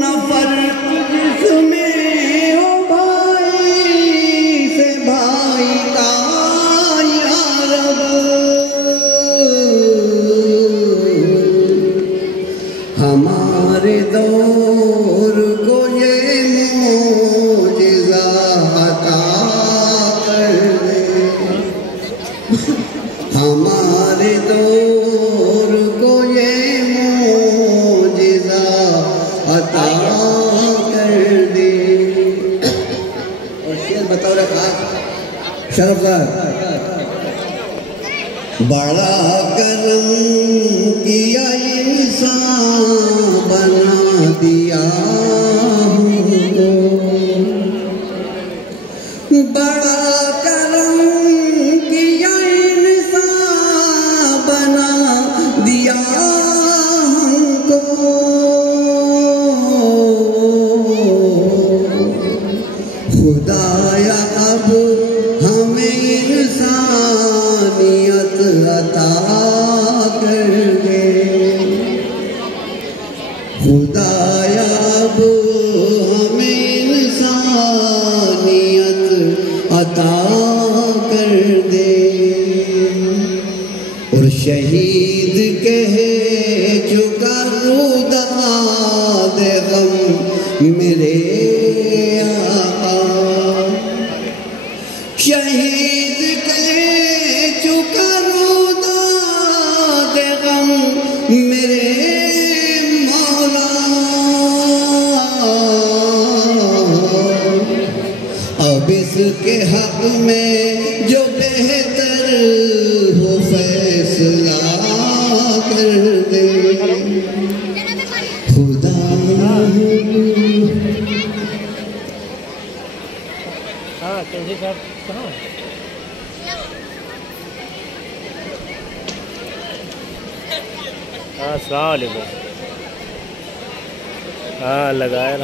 न फर्क जिसमें हो भाई से भाई का या रब। हमारे दौर को ये मोजिज़ा अता कर दे। हमारे दौर को ये मोजिज़ा अता कर दे। और शेर बताओ रखा शरफ़दार। बड़ा करम किया इंसान बना दिया हमको। बड़ा करम किया इंसान बना दिया हमको। खुदाया अब हमें इंसानियत अता कर दे। खुदाया अब हमें इंसानियत अता कर दे। और शहीद कहे चुका रुदा दे गम मेरे आका। शहीद कहे चुका रुदा दे गम मेरे मौला। अब इसके हक में जो बेहतर हो फैसला कर दे। खुदा कैसे साहब कहाँ अस्सलाम वालेकुम। हाँ लगाया